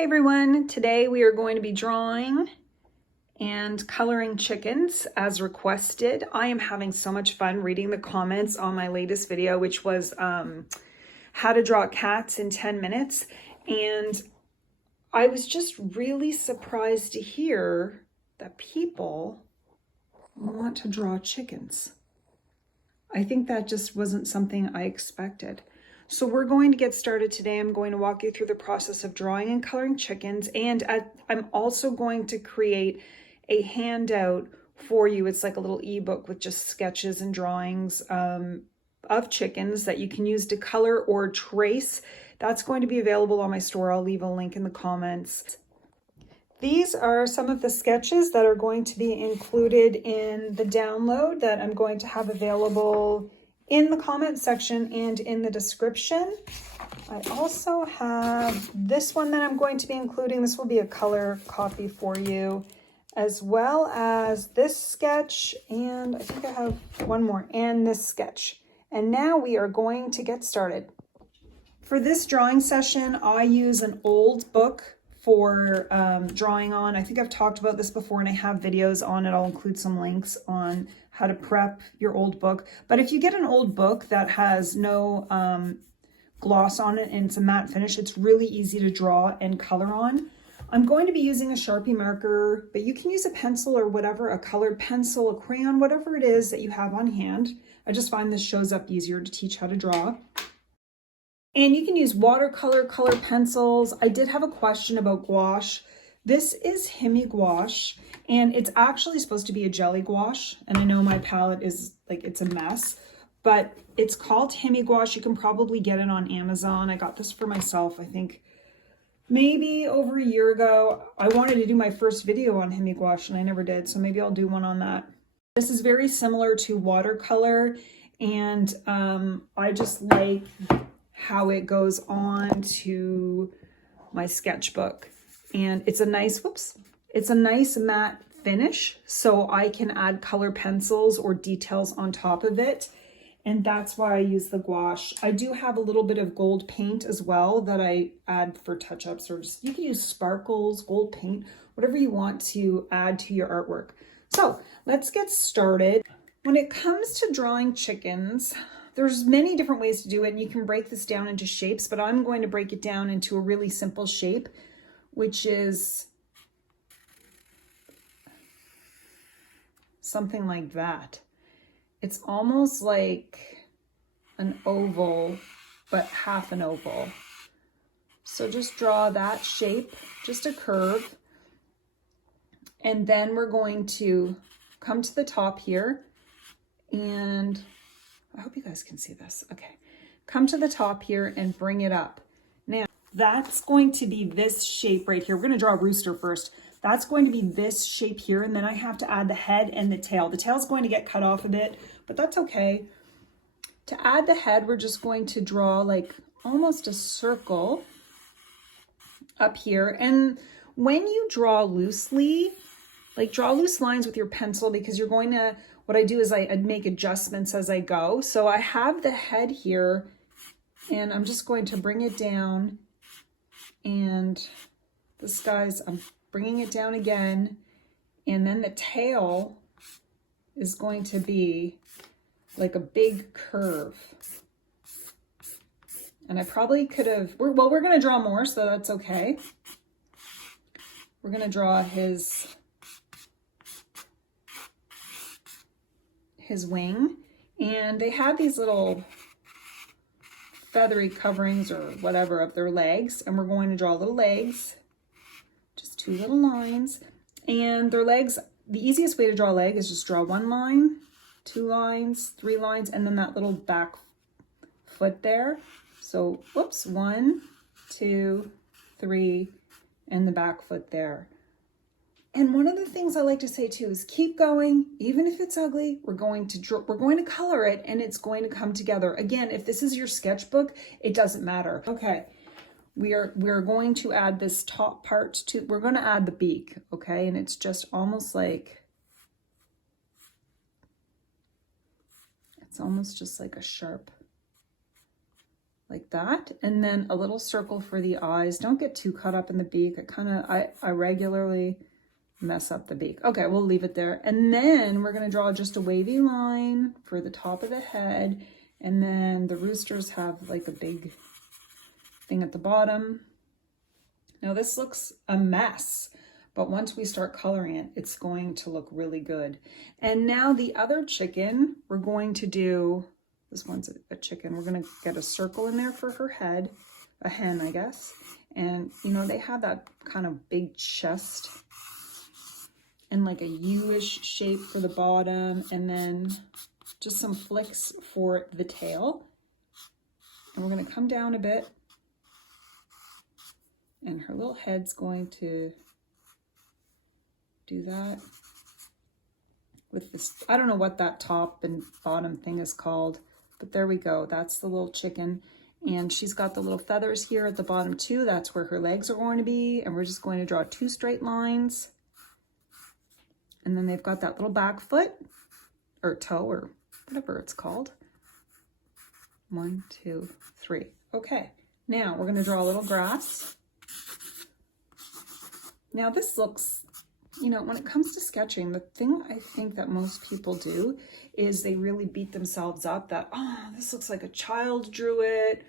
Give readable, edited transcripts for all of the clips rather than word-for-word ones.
Hey everyone, today we are going to be drawing and coloring chickens as requested. I am having so much fun reading the comments on my latest video, which was how to draw cats in 10 minutes. And I was just really surprised to hear that people want to draw chickens. I think that just wasn't something I expected. So we're going to get started today. I'm going to walk you through the process of drawing and coloring chickens, and I'm also going to create a handout for you. It's like a little ebook with just sketches and drawings of chickens that you can use to color or trace. That's going to be available on my store. I'll leave a link in the comments. These are some of the sketches that are going to be included in the download that I'm going to have available in the comment section and in the description. I also have this one that I'm going to be including. This will be a color copy for you, as well as this sketch, and I think I have one more, and this sketch. And now we are going to get started. For this drawing session, I use an old book for drawing on. I think I've talked about this before and I have videos on it. I'll include some links on how to prep your old book. But if you get an old book that has no gloss on it and it's a matte finish, it's really easy to draw and color on. I'm going to be using a Sharpie marker, but you can use a pencil or whatever, a colored pencil, a crayon, whatever it is that you have on hand. I just find this shows up easier to teach how to draw. And you can use watercolor, color pencils. I did have a question about gouache. This is Hemi gouache, and it's actually supposed to be a jelly gouache. And I know my palette is like, it's a mess, but it's called Hemi gouache. You can probably get it on Amazon. I got this for myself, I think maybe over a year ago. I wanted to do my first video on Hemi gouache and I never did, so maybe I'll do one on that. This is very similar to watercolor, and I just like how it goes on to my sketchbook. And it's a nice, it's a nice matte finish, so I can add color pencils or details on top of it. And that's why I use the gouache. I do have a little bit of gold paint as well that I add for touch-ups, or just, you can use sparkles, gold paint, whatever you want to add to your artwork. So let's get started. When it comes to drawing chickens, there's many different ways to do it, and you can break this down into shapes, but I'm going to break it down into a really simple shape, which is something like that. It's almost like an oval, but half an oval. So just draw that shape, just a curve. And then we're going to come to the top here, and I hope you guys can see this. Okay, come to the top here and bring it up. Now, that's going to be this shape right here. We're going to draw a rooster first. That's going to be this shape here, and then I have to add the head and the tail. The tail's going to get cut off a bit, but that's okay. To add the head, we're just going to draw like almost a circle up here. And when you draw loosely, like draw loose lines with your pencil, because you're going to, what I do is I make adjustments as I go. So I have the head here, and I'm just going to bring it down, and this guy's, I'm bringing it down again, and then the tail is going to be like a big curve. And I probably could have, we're going to draw more, so that's okay. We're going to draw his wing, and they have these little feathery coverings or whatever of their legs, and we're going to draw little legs, just two little lines. And their legs, the easiest way to draw a leg is just draw one line, two lines, three lines, and then that little back foot there. So whoops, 1, 2, 3, and the back foot there. And one of the things I like to say too is keep going, even if it's ugly. We're going to color it, and it's going to come together. Again, if this is your sketchbook, it doesn't matter. Okay, we're going to add this top part to. We're going to add the beak, okay? And it's just almost like, it's almost just like a sharp like that. And then a little circle for the eyes. Don't get too caught up in the beak. I regularly mess up the beak. Okay, we'll leave it there. And then we're going to draw just a wavy line for the top of the head. And then the roosters have like a big thing at the bottom. Now this looks a mess, but once we start coloring it, it's going to look really good. And now the other chicken, we're going to do, this one's a chicken. We're going to get a circle in there for her head, a hen, I guess. And you know, they have that kind of big chest and like a U-ish shape for the bottom, and then just some flicks for the tail. And we're going to come down a bit, and her little head's going to do that with this. I don't know what that top and bottom thing is called, but there we go. That's the little chicken. And she's got the little feathers here at the bottom too. That's where her legs are going to be. And we're just going to draw 2 straight lines. And then they've got that little back foot or toe or whatever it's called. 1, 2, 3. Okay, now we're going to draw a little grass. Now this looks, you know, when it comes to sketching, the thing I think that most people do is they really beat themselves up that, oh, this looks like a child drew it,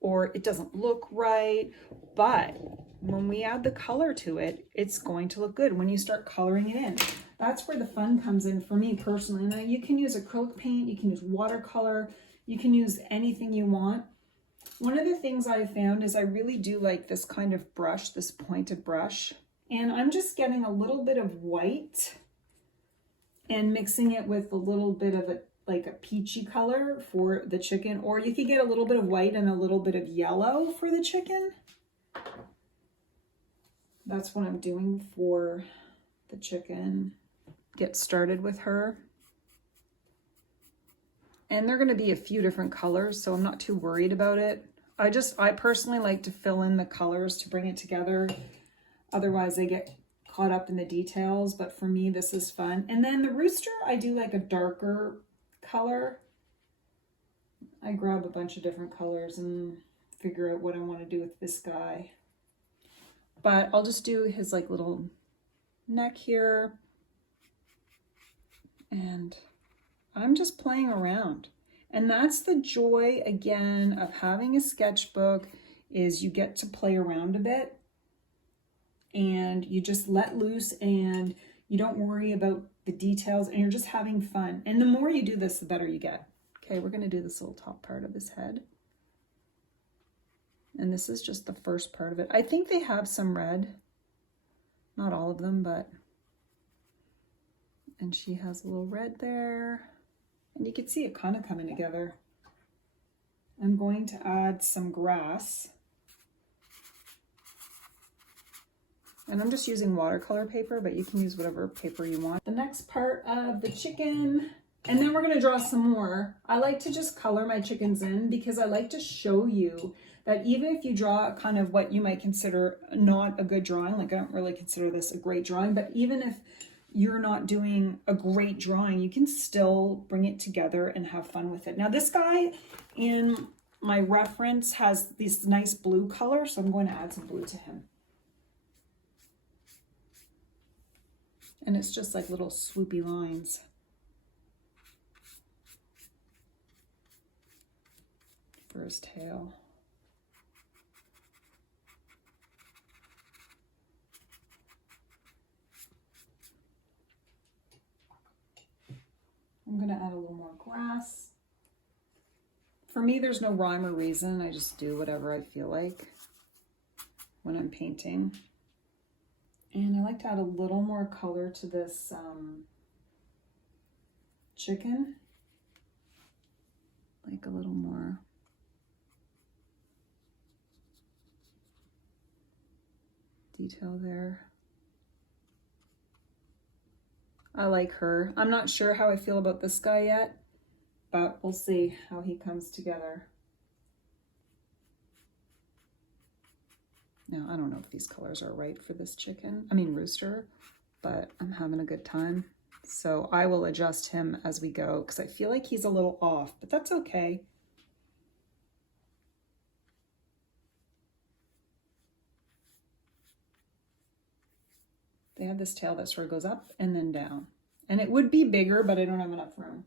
or it doesn't look right. But when we add the color to it, it's going to look good when you start coloring it in. That's where the fun comes in for me personally. Now you can use acrylic paint, you can use watercolor, you can use anything you want. One of the things I found is I really do like this kind of brush, this pointed brush. And I'm just getting a little bit of white and mixing it with a little bit of like a peachy color for the chicken. Or you could get a little bit of white and a little bit of yellow for the chicken. That's what I'm doing for the chicken. Get started with her. And they're going to be a few different colors, so I'm not too worried about it. I personally like to fill in the colors to bring it together. Otherwise, I get caught up in the details, but for me, this is fun. And then the rooster, I do like a darker color. I grab a bunch of different colors and figure out what I want to do with this guy. But I'll just do his like little neck here. And I'm just playing around. And that's the joy, again, of having a sketchbook, is you get to play around a bit. And you just let loose and you don't worry about the details and you're just having fun. And the more you do this, the better you get. Okay, we're going to do this little top part of his head. And this is just the first part of it. I think they have some red. Not all of them, but... And she has a little red there. And you can see it kind of coming together. I'm going to add some grass. And I'm just using watercolor paper, but you can use whatever paper you want. The next part of the chicken, and then we're going to draw some more. I like to just color my chickens in because I like to show you that even if you draw kind of what you might consider not a good drawing, like I don't really consider this a great drawing, but even if you're not doing a great drawing, you can still bring it together and have fun with it. Now this guy in my reference has this nice blue color, so I'm going to add some blue to him. And it's just like little swoopy lines. For his tail. I'm going to add a little more grass. For me, there's no rhyme or reason. I just do whatever I feel like when I'm painting. And I like to add a little more color to this chicken. Like a little more. Detail there. I like her. I'm not sure how I feel about this guy yet, but we'll see how he comes together. Now, I don't know if these colors are right for this rooster, but I'm having a good time. So I will adjust him as we go because I feel like he's a little off, but that's okay. They have this tail that sort of goes up and then down. And it would be bigger, but I don't have enough room.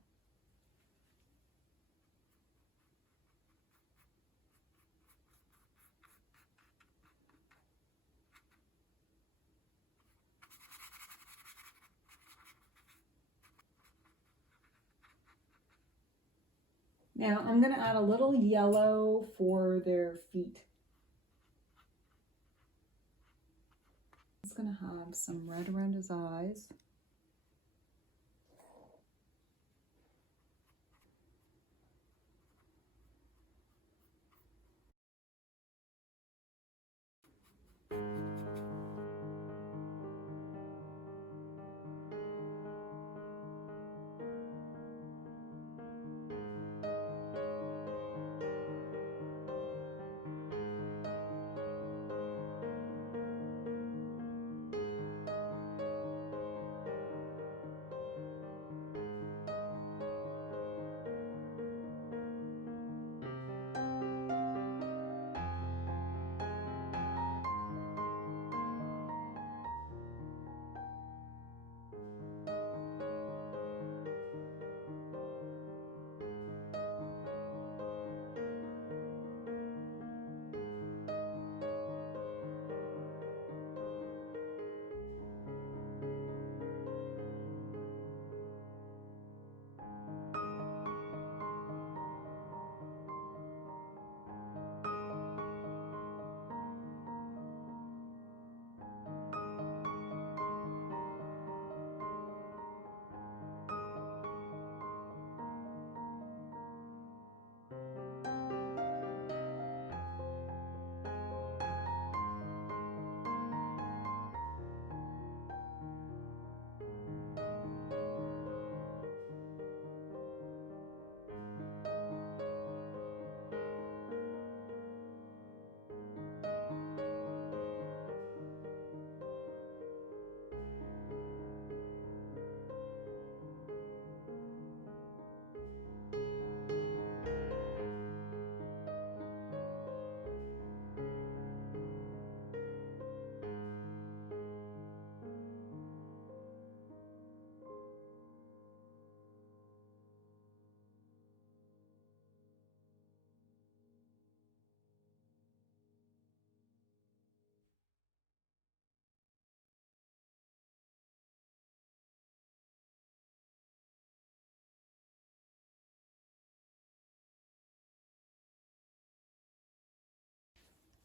Now I'm going to add a little yellow for their feet. It's going to have some red around his eyes.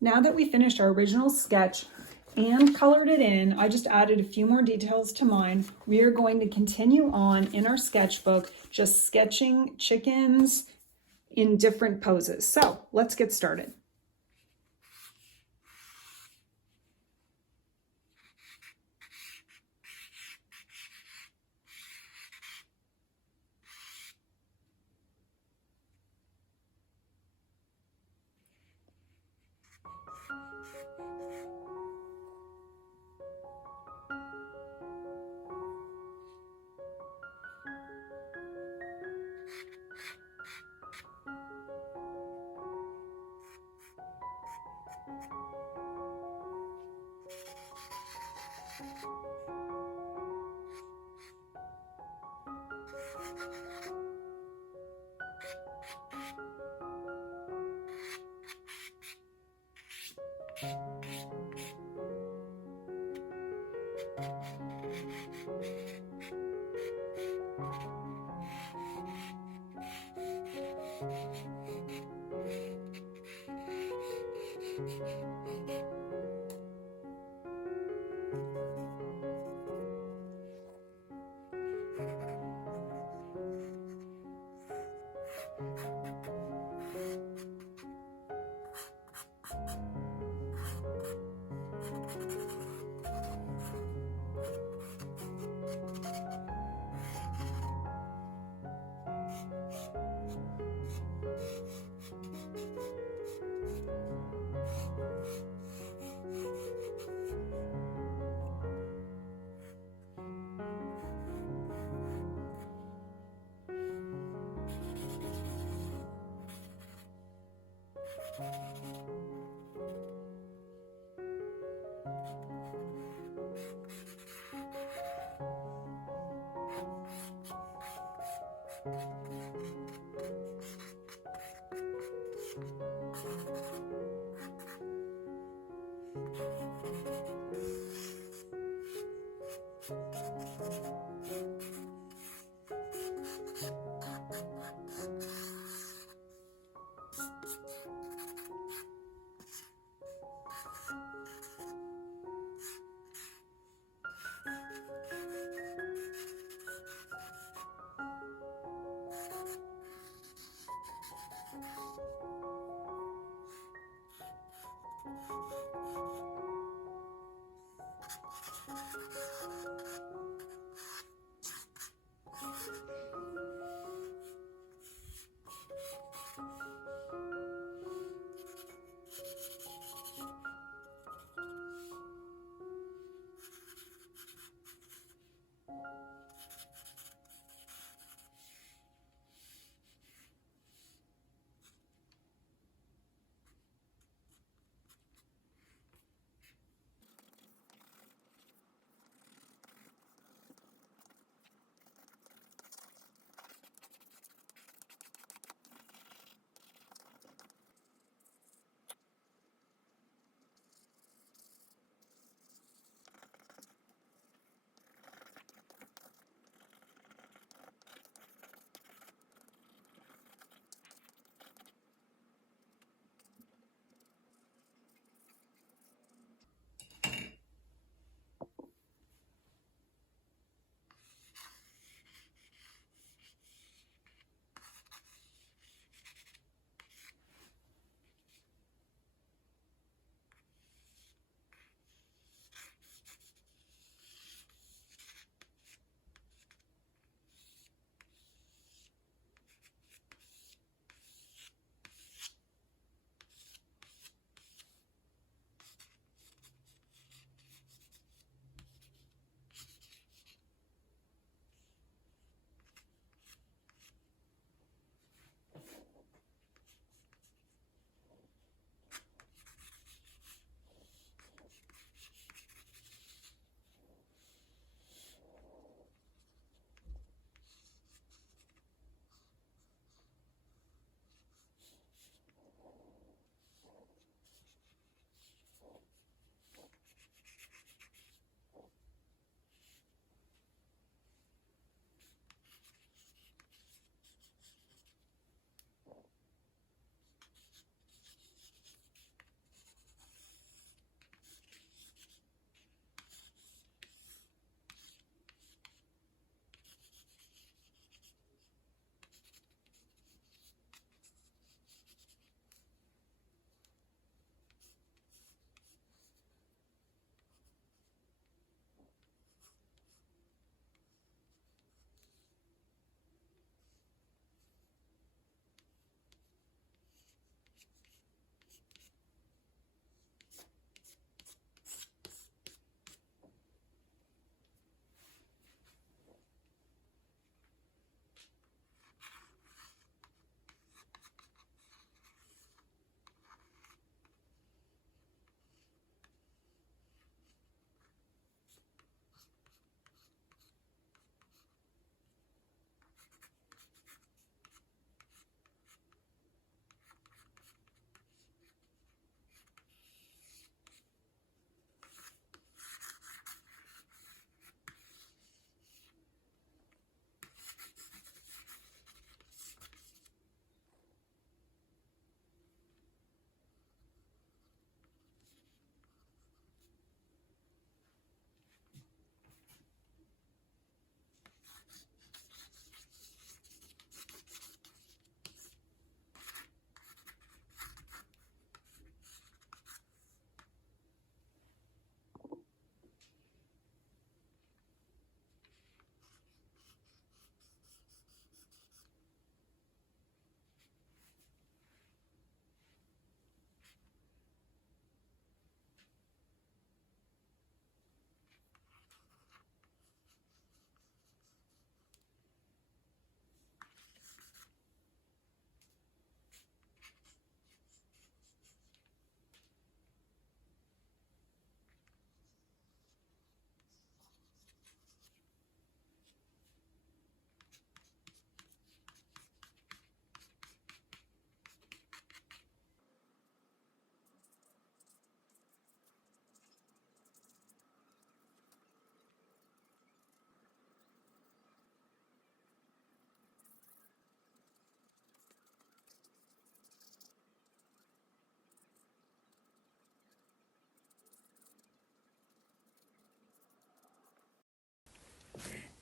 Now that we finished our original sketch and colored it in, I just added a few more details to mine. We are going to continue on in our sketchbook, just sketching chickens in different poses. So let's get started.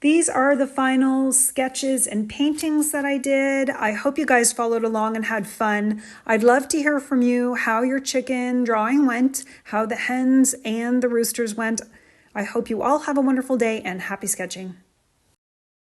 These are the final sketches and paintings that I did. I hope you guys followed along and had fun. I'd love to hear from you how your chicken drawing went, how the hens and the roosters went. I hope you all have a wonderful day and happy sketching.